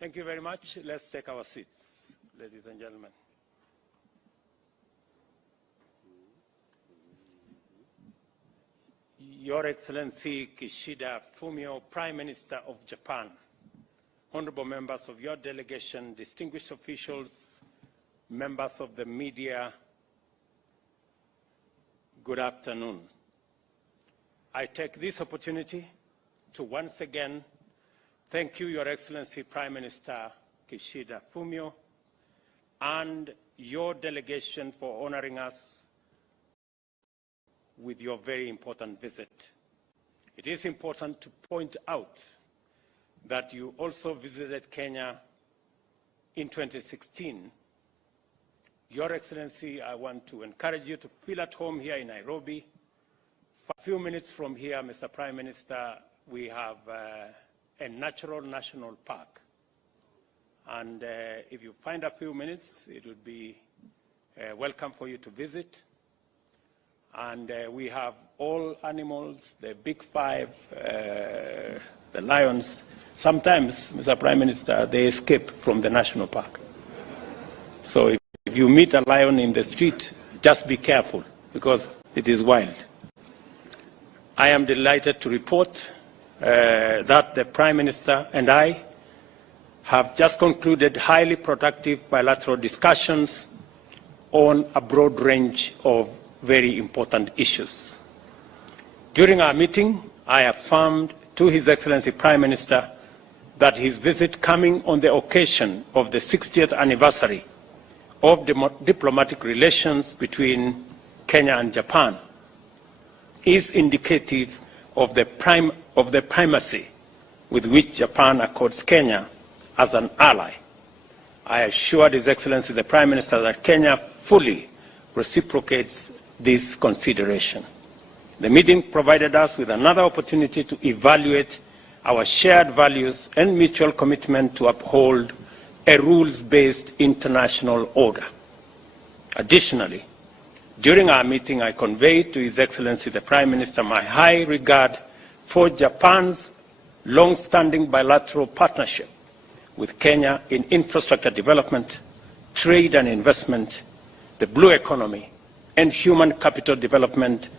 Thank you very much. Let's take our seats, ladies and gentlemen. Your Excellency Kishida Fumio, Prime Minister of Japan, honorable members of your delegation, distinguished officials, members of the media, good afternoon. I take this opportunity to once again thank you, Your Excellency Prime Minister Kishida Fumio, and your delegation for honoring us with your very important visit. It is important to point out that you also visited Kenya in 2016. Your Excellency, I want to encourage you to feel at home here in Nairobi. For a few minutes from here, Mr. Prime Minister, we have a natural national park. And if you find a few minutes, it would be welcome for you to visit. And we have all animals, the big five, the lions. Sometimes, Mr. Prime Minister, they escape from the national park. So if you meet a lion in the street, just be careful, because it is wild. I am delighted to report that the Prime Minister and I have just concluded highly productive bilateral discussions on a broad range of very important issues. During our meeting, I affirmed to His Excellency Prime Minister that his visit, coming on the occasion of the 60th anniversary of diplomatic relations between Kenya and Japan, is indicative of the primacy with which Japan accords Kenya as an ally. I assured His Excellency the Prime Minister that Kenya fully reciprocates this consideration. The meeting provided us with another opportunity to evaluate our shared values and mutual commitment to uphold a rules-based international order. Additionally, during our meeting, I conveyed to His Excellency the Prime Minister my high regard for Japan's long-standing bilateral partnership with Kenya in infrastructure development, trade and investment, the blue economy, and human capital development,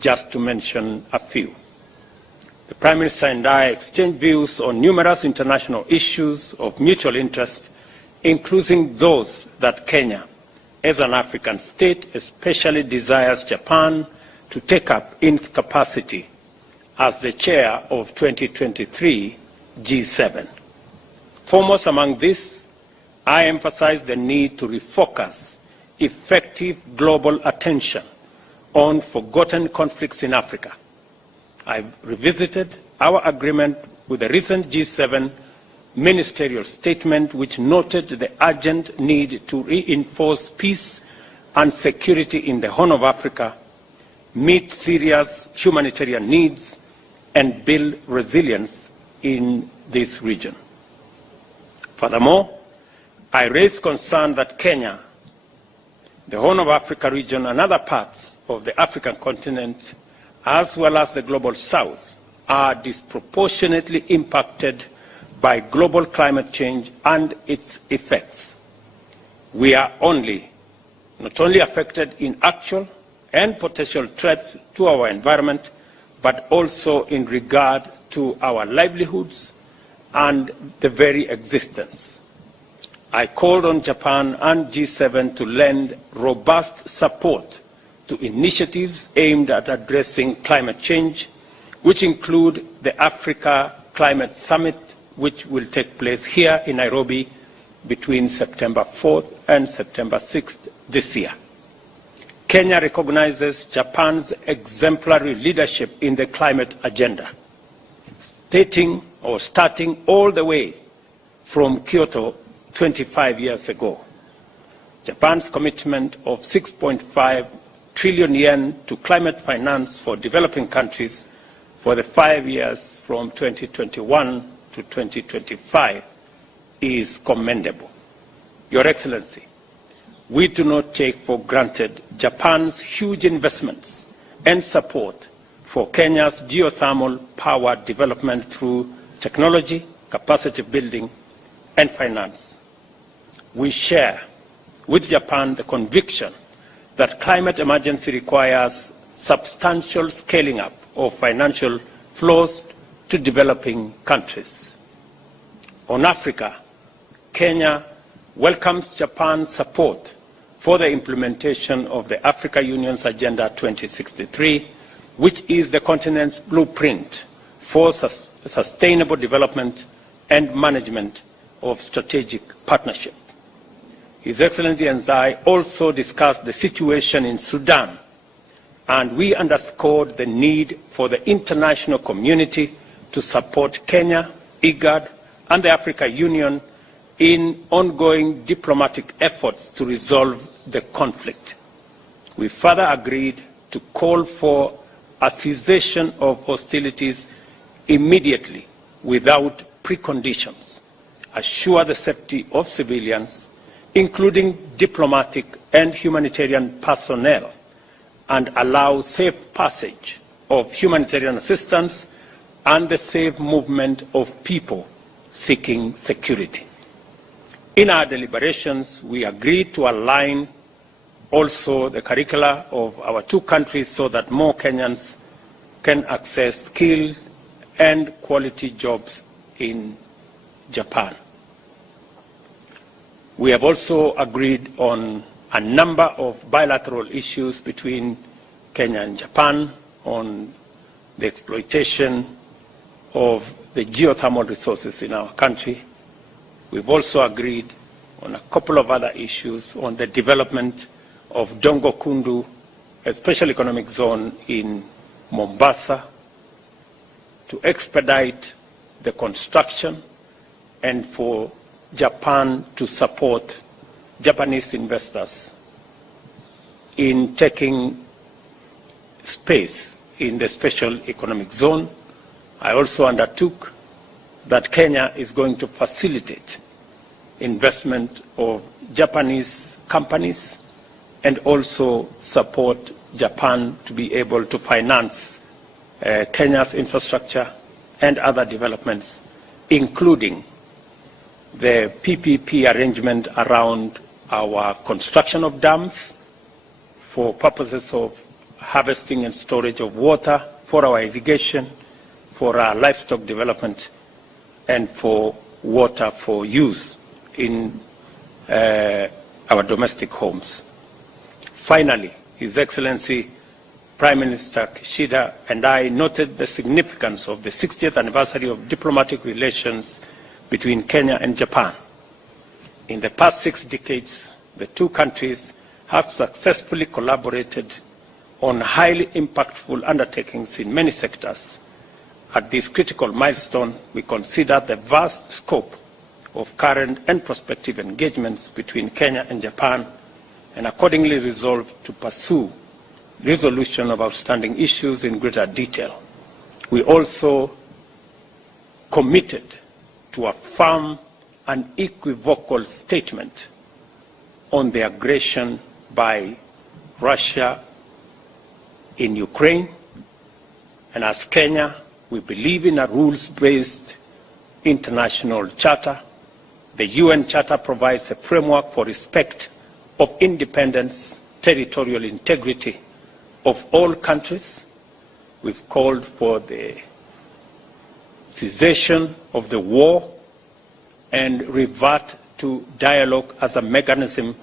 just to mention a few. The Prime Minister and I exchanged views on numerous international issues of mutual interest, including those that Kenya, as an African state, especially desires Japan to take up in capacity as the chair of 2023 G7. Foremost among this, I emphasized the need to refocus effective global attention on forgotten conflicts in Africa. I've revisited our agreement with the recent G7 ministerial statement, which noted the urgent need to reinforce peace and security in the Horn of Africa, meet serious humanitarian needs, and build resilience in this region. Furthermore, I raised concern that Kenya, the Horn of Africa region, and other parts of the African continent, as well as the global south, are disproportionately impacted by global climate change and its effects. We are not only affected in actual and potential threats to our environment, but also in regard to our livelihoods and the very existence. I called on Japan and G7 to lend robust support to initiatives aimed at addressing climate change, which include the Africa Climate Summit, which will take place here in Nairobi between September 4th and September 6th this year. Kenya recognizes Japan's exemplary leadership in the climate agenda, starting all the way from Kyoto 25 years ago. Japan's commitment of 6.5 trillion yen to climate finance for developing countries for the 5 years from 2021 to 2025 is commendable. Your Excellency, we do not take for granted Japan's huge investments and support for Kenya's geothermal power development through technology, capacity building, and finance. We share with Japan the conviction that climate emergency requires substantial scaling up of financial flows to developing countries. On Africa, Kenya welcomes Japan's support for the implementation of the Africa Union's Agenda 2063, which is the continent's blueprint for sustainable development and management of strategic partnership. His Excellency and I also discussed the situation in Sudan, and we underscored the need for the international community to support Kenya, IGAD, and the Africa Union in ongoing diplomatic efforts to resolve the conflict. We further agreed to call for a cessation of hostilities immediately without preconditions, assure the safety of civilians, including diplomatic and humanitarian personnel, and allow safe passage of humanitarian assistance and the safe movement of people seeking security. In our deliberations, we agreed to align also the curricula of our two countries so that more Kenyans can access skilled and quality jobs in Japan. We have also agreed on a number of bilateral issues between Kenya and Japan on the exploitation of the geothermal resources in our country. We've also agreed on a couple of other issues on the development of Dongo Kundu, a special economic zone in Mombasa, to expedite the construction and for Japan to support Japanese investors in taking space in the special economic zone. I also undertook that Kenya is going to facilitate investment of Japanese companies and also support Japan to be able to finance Kenya's infrastructure and other developments, including the PPP arrangement around our construction of dams for purposes of harvesting and storage of water, for our irrigation, for our livestock development, and for water for use in our domestic homes. Finally, His Excellency Prime Minister Kishida and I noted the significance of the 60th anniversary of diplomatic relations between Kenya and Japan. In the past 6 decades, the two countries have successfully collaborated on highly impactful undertakings in many sectors. At this critical milestone, we consider the vast scope of current and prospective engagements between Kenya and Japan, and accordingly resolved to pursue resolution of outstanding issues in greater detail. We also committed to a firm and equivocal statement on the aggression by Russia in Ukraine. And as Kenya, we believe in a rules-based international charter. The UN Charter provides a framework for respect of independence, territorial integrity of all countries. We've called for the cessation of the war and revert to dialogue as a mechanism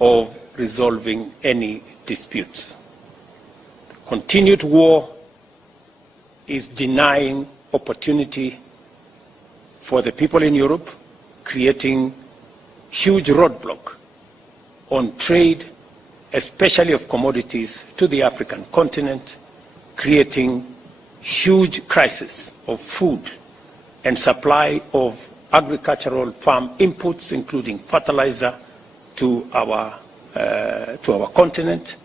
of resolving any disputes. Continued war is denying opportunity for the people in Europe, creating huge roadblock on trade, especially of commodities, to the African continent, creating huge crisis of food and supply of agricultural farm inputs, including fertilizer, to our continent.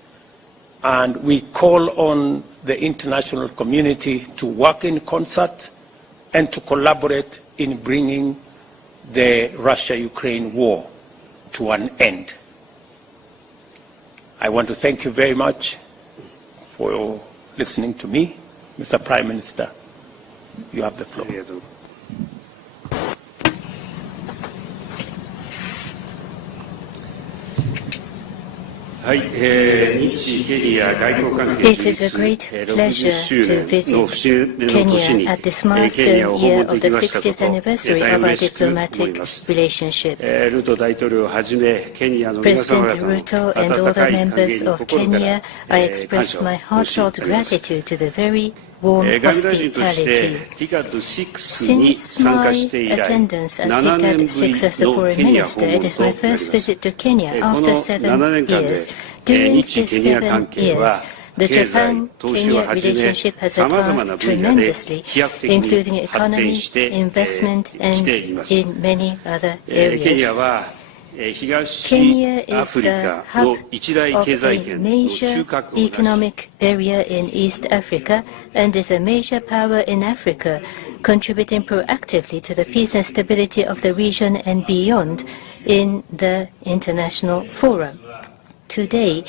And we call on the international community to work in concert and to collaborate in bringing the Russia-Ukraine war to an end. I want to thank you very much for listening to me. Mr. Prime Minister, you have the floor. はい、日ケニア外交関係 It is a great pleasure to visit Kenya at this milestone year of the 60th anniversary of our diplomatic relationship. President Ruto and all the members of Kenya, I express my heartfelt gratitude to the very warm hospitality. Since my attendance at TICAD 6 as the foreign minister, it is my first visit to Kenya after 7 years. During these 7 years, the Japan-Kenya relationship has advanced tremendously, including economy, investment, and in many other areas. Kenya is the hub of a major economic area in East Africa and is a major power in Africa, contributing proactively to the peace and stability of the region and beyond in the international forum. Today,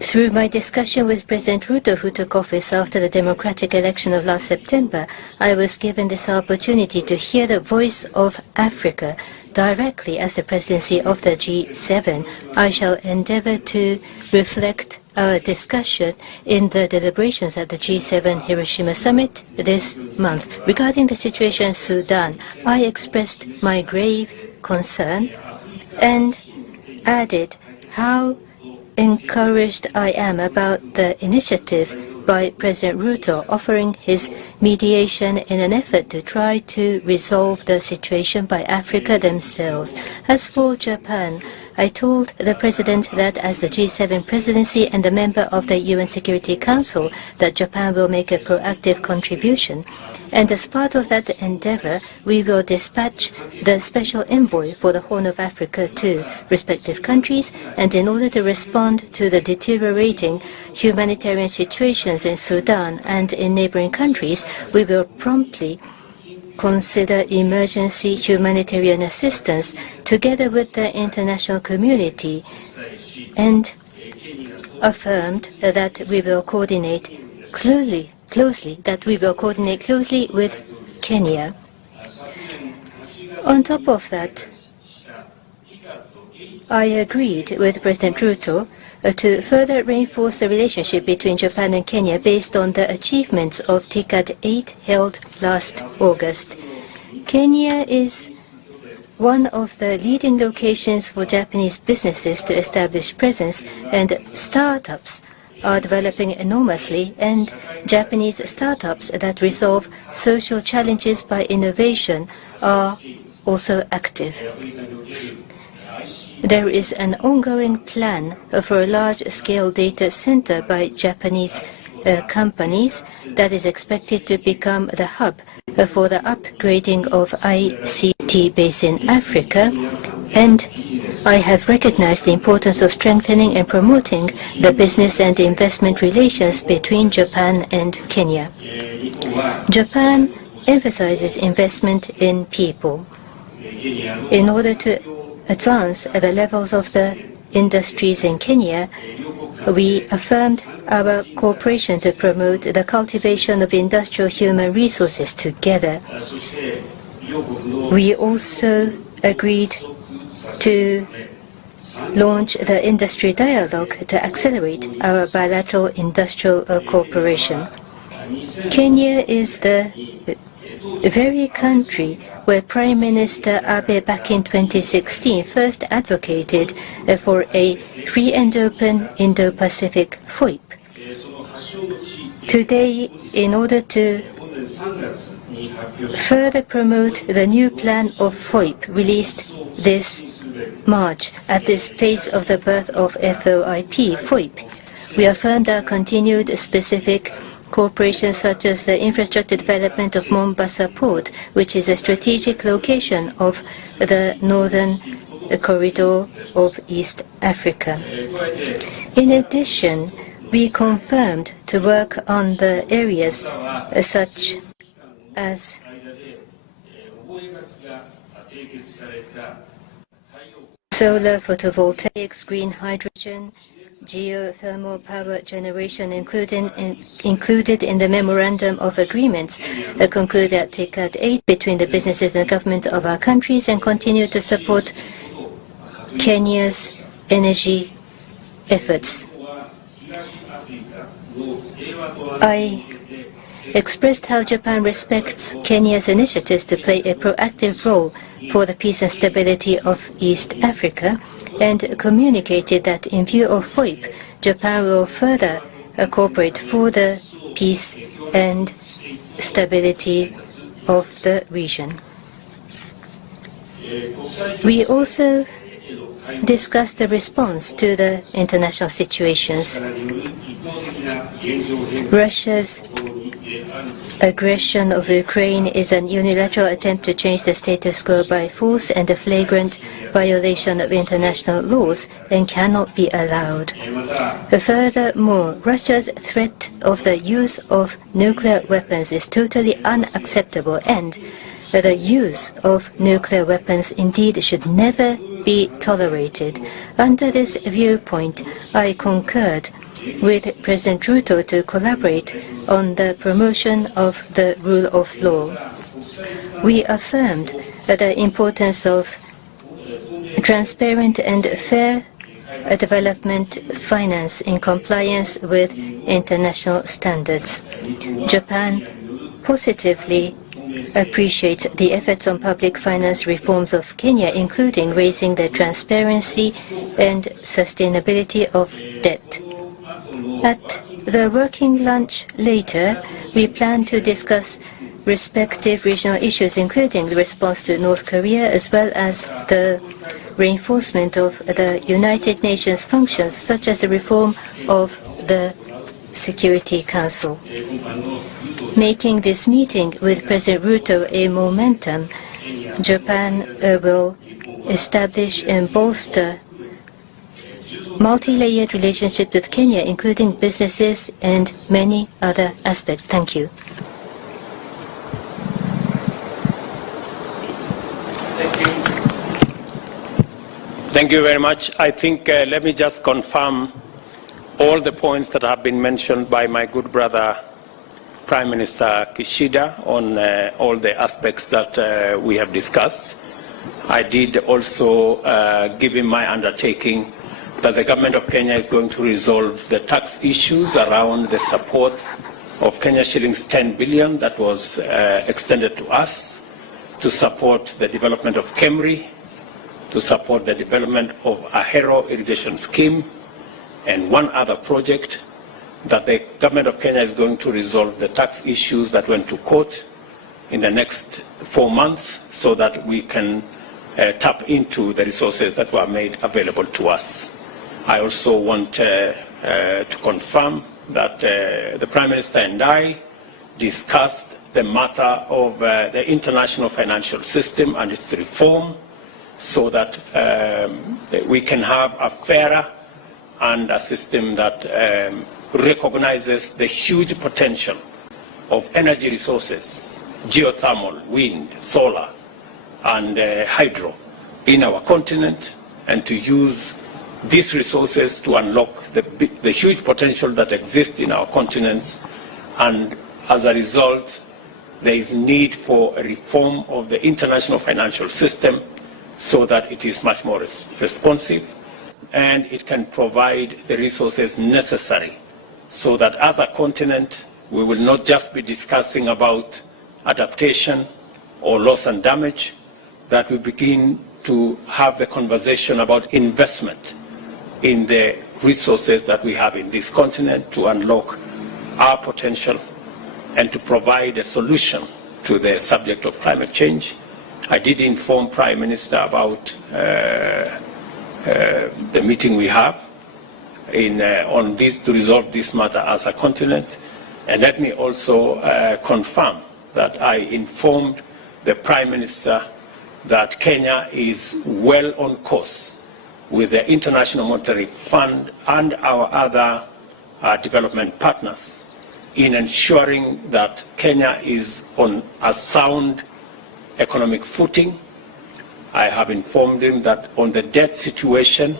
through my discussion with President Ruto, who took office after the democratic election of last September, I was given this opportunity to hear the voice of Africa directly as the presidency of the G7. I shall endeavor to reflect our discussion in the deliberations at the G7 Hiroshima summit this month. Regarding the situation in Sudan, I expressed my grave concern and added how encouraged I am about the initiative by President Ruto offering his mediation in an effort to try to resolve the situation by Africa themselves. As for Japan, I told the President that as the G7 presidency and a member of the UN Security Council, that Japan will make a proactive contribution. And as part of that endeavor, we will dispatch the special envoy for the Horn of Africa to respective countries, and in order to respond to the deteriorating humanitarian situations in Sudan and in neighboring countries, we will promptly consider emergency humanitarian assistance together with the international community, and affirmed that we will coordinate closely with Kenya. On top of that, I agreed with President Ruto to further reinforce the relationship between Japan and Kenya based on the achievements of TICAD 8 held last August. Kenya is one of the leading locations for Japanese businesses to establish presence, and startups are developing enormously, and Japanese startups that resolve social challenges by innovation are also active. There is an ongoing plan for a large-scale data center by Japanese companies that is expected to become the hub for the upgrading of ICT base in Africa, and I have recognized the importance of strengthening and promoting the business and investment relations between Japan and Kenya. Japan emphasizes investment in people. In order to advance the levels of the industries in Kenya, we affirmed our cooperation to promote the cultivation of industrial human resources together. We also agreed to launch the industry dialogue to accelerate our bilateral industrial cooperation. Kenya is the very country where Prime Minister Abe back in 2016 first advocated for a free and open Indo-Pacific FOIP. Today, in order to further promote the new plan of FOIP released this March at this place of the birth of FOIP, we affirmed our continued specific cooperation, such as the infrastructure development of Mombasa Port, which is a strategic location of the northern corridor of East Africa. In addition, we confirmed to work on the areas such as solar photovoltaics, green hydrogen, geothermal power generation included in the Memorandum of Agreements concluded at TICAD 8 between the businesses and government of our countries, and continue to support Kenya's energy efforts. I expressed how Japan respects Kenya's initiatives to play a proactive role for the peace and stability of East Africa, and communicated that in view of FOIP, Japan will further cooperate for the peace and stability of the region. We also discussed the response to the international situations. Russia's aggression of Ukraine is an unilateral attempt to change the status quo by force and a flagrant violation of international laws and cannot be allowed. Furthermore, Russia's threat of the use of nuclear weapons is totally unacceptable, and the use of nuclear weapons indeed should never be tolerated. Under this viewpoint, I concurred with President Ruto to collaborate on the promotion of the rule of law. We affirmed the importance of transparent and fair development finance in compliance with international standards. Japan positively appreciates the efforts on public finance reforms of Kenya, including raising the transparency and sustainability of debt. At the working lunch later, we plan to discuss respective regional issues, including the response to North Korea, as well as the reinforcement of the United Nations functions, such as the reform of the Security Council. Making this meeting with President Ruto a momentum, Japan will establish and bolster multi-layered relationships with Kenya, including businesses and many other aspects. Thank you. Thank you very much. I think let me just confirm all the points that have been mentioned by my good brother, Prime Minister Kishida, on all the aspects that we have discussed. I did also give him my undertaking that the government of Kenya is going to resolve the tax issues around the support of Kenya shillings 10 billion that was extended to us to support the development of Kemri, to support the development of Ahero irrigation scheme, and one other project, that the government of Kenya is going to resolve the tax issues that went to court in the next 4 months, so that we can tap into the resources that were made available to us. I also want to confirm that the Prime Minister and I discussed the matter of the international financial system and its reform, so that we can have a fairer and a system that recognizes the huge potential of energy resources, geothermal, wind, solar, and hydro in our continent, and to use these resources to unlock the huge potential that exists in our continents. And as a result, there is need for a reform of the international financial system so that it is much more responsive and it can provide the resources necessary so that as a continent we will not just be discussing about adaptation or loss and damage, that we begin to have the conversation about investment in the resources that we have in this continent to unlock our potential and to provide a solution to the subject of climate change. I did inform Prime Minister about the meeting we have on this to resolve this matter as a continent. And let me also confirm that I informed the Prime Minister that Kenya is well on course with the International Monetary Fund and our other development partners in ensuring that Kenya is on a sound economic footing, I have informed him that on the debt situation,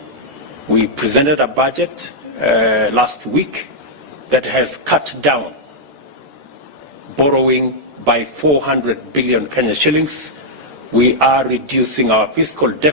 we presented a budget last week that has cut down borrowing by 400 billion Kenya shillings. We are reducing our fiscal deficit